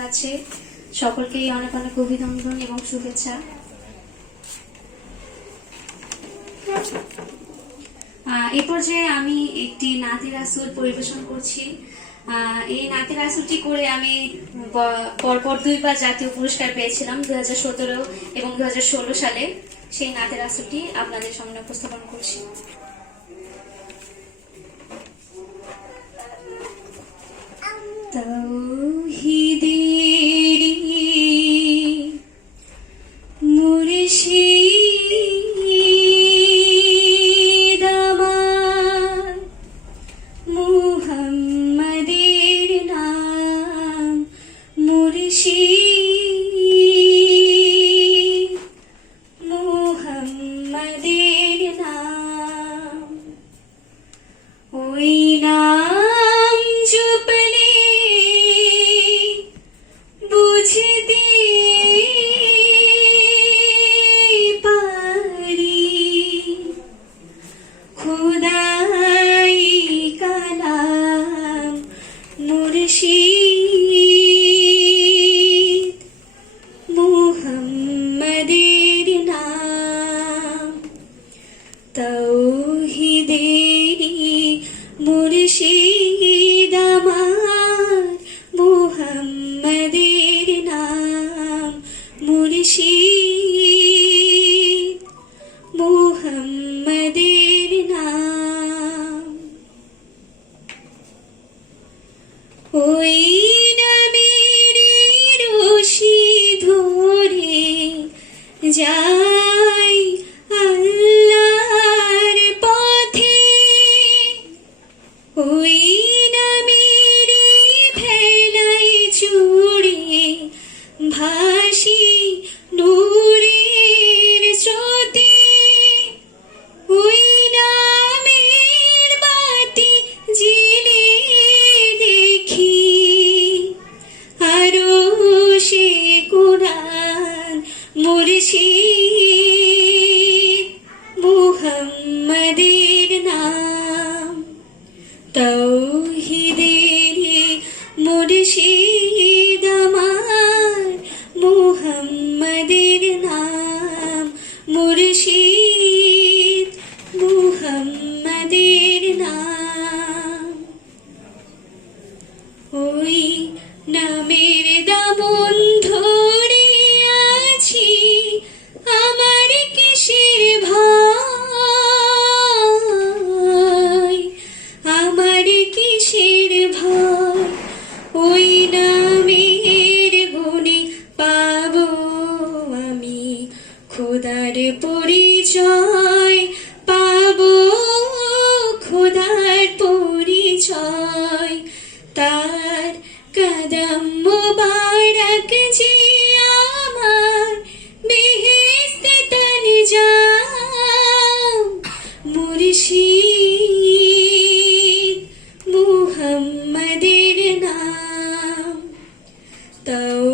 লাগছে। সকলকেই অনেক অনেক অভিনন্দন এবং শুভেচ্ছা। এই পর্যায়ে আমি একটি নাতি রাসূল পরিবেশন করছি। এই নাতি রাসূলটি করে আমি পরপর 2বার জাতীয় পুরস্কার পেয়েছিলাম, 2017 এবং 2016 সালে। সেই নাতি রাসূলটি আপনাদের সামনে উপস্থাপন করছি। তাওহীদেরি মুর্শিদ আমার মুহাম্মাদের নাম মুর্শিদ মুহাম্মাদের নাম, ওই নাম জপলে বুঝতে পারি খোদাই কালাম মুর্শিদ মুহাম্মাদের নাম। তাওহীদেরি মুর্শিদ আমার মুহাম্মাদের নাম মুর্শিদ মুহাম্মাদের নাম, ওই নামের রশি ধরে যাই আল্লাহর পথে, ওই নামের ভেলাই চুড়ে ভাসি নূরের স্রোতে, ওই নামের বাতি জ্বেলে দেখি আরশে কুরআন মুর্শিদ মুহাম্মাদের নাম। তাওহীদেরি মুর্শিদ আমার মুহাম্মাদের নাম মুর্শিদ মুহাম্মাদের নাম, ওই নামের দামন ধরে আছি আমার কিসের ভয়, আমার কিসের ভয়, ওই নামের গুণে পাবো আমি খোদার পরিচয়, পাবো খোদার পরিচয়। তার কদম মুবারক যে আমার বেহেশতে তনজাম মুর্শিদ মুহাম্মাদের নাম। তাও